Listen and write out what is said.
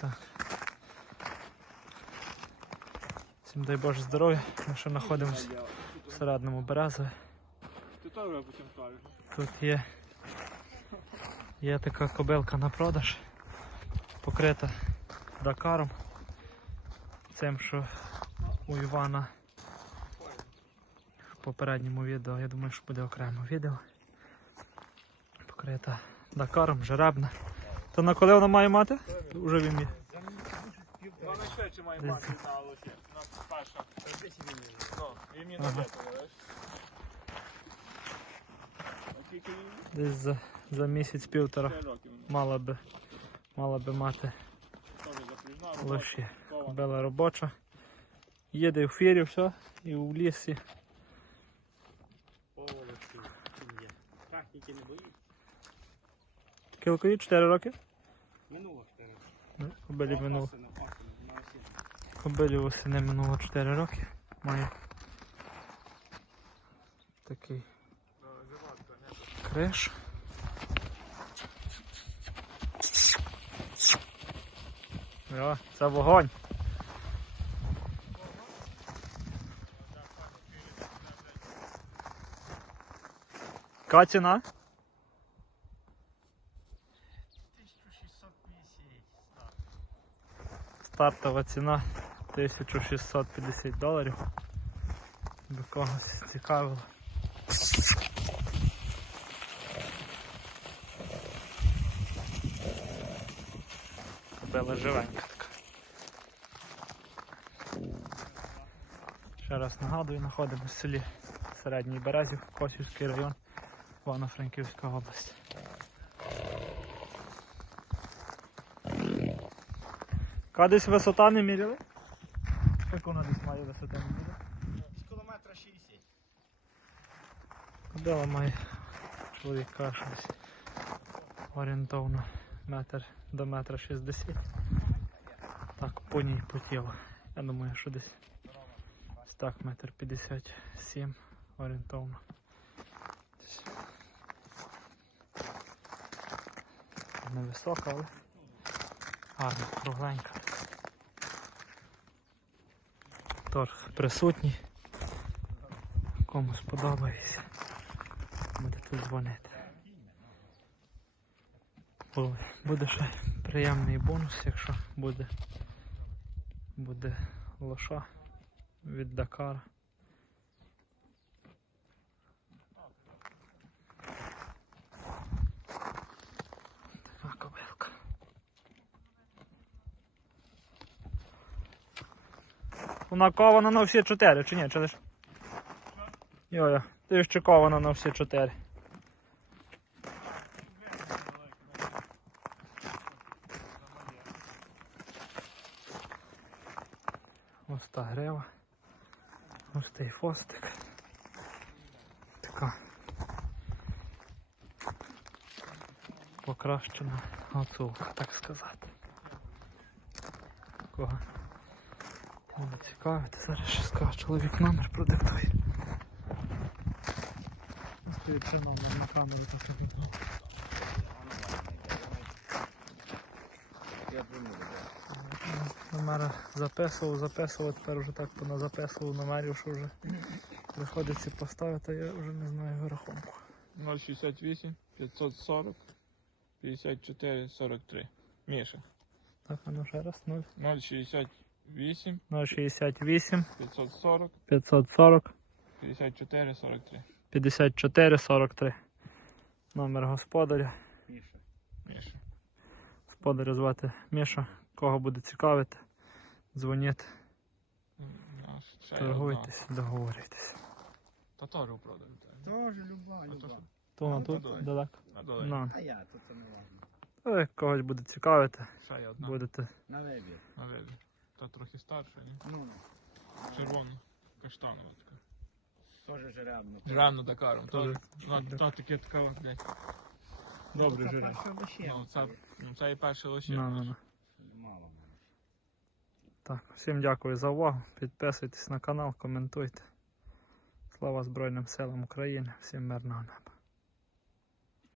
Так. Всім дай Боже здоров'я. Ми ще знаходимося в середньому Березові. Тут є, є така кобилка на продаж, покрита Дакаром. Цим, що у Івана в попередньому відео, я думаю, що буде окремо відео. Покрита Дакаром, жеребна. То на коли вона має мати? Уже він є. Вона швидше має мати на лоші. На перша. І мені Ага. знаєш. Він? Десь за, місяць-півтора мала би, мала би мати лоші. Кобила робоча. Їде в фірі, все, і в лісі. Так, тільки не боїться. Кілко 4 роки? Минуло 4. Ну, Кобилі минуло. На. Кобилі восени минуло 4 роки. Має такий криш. О, це вогонь. Яка ціна? Стартова ціна 1650 доларів. До когось цікавило. Кобила живенька така. Ще раз нагадую, знаходимося в селі Середній Березів, Косівський район, Івано-Франківська область. Яка десь висота не міряли? Як вона десь має висота не міряли? З кілометра 60. Кобила має чоловік каже, орієнтовно метр до метра 60. Так, по ній по тілу. Я думаю, що десь так метр 57 орієнтовно. Невисока, але гарна, кругленька. Торг присутній. Кому сподобається, будете дзвонити. Буде ще приємний бонус, якщо буде, буде лоша від Дакара. Така кобилка. Вона кована на всі чотири, чи ні? Чи лиш? Йо-йо, ти ще кована на всі чотири. Ось та грива. Ось той фостик. Така. Покращена гуцулка, так сказати. Кого? Цікавити. Зараз ще скажу, чоловік номер продиктує. Номер на камеру так думаю, Номера записував, записував, тепер вже так поназаписував номерів, що вже приходиться поставити, я вже не знаю його рахунку. 068 540 54 43. Міша. Так, а ну ще раз 0. 068 068 540 540 54 43. 54 43. Номер господаря. Міша. Міша. Господаря звати Міша. Кого буде цікавити, дзвоніть, торгуйтесь, договорюйтесь. Та теж продаю. Тож люба, люба. То на Ну, тут далеко. А. А я, тут це не важно. когось буде цікавити, Ще одна. будете. На вибір. На вибір. Та трохи старша, ні? Ну, Червона. Каштанова така. теж жеребно. Рано Дакаром. Теж. Та таке така, блядь. Добре жире. Ну, це, ну, це і перше лише. Ну, ну, ну. Мало. Так, всім дякую за увагу. Підписуйтесь на канал, коментуйте. Слава Збройним силам України, всім мирного неба.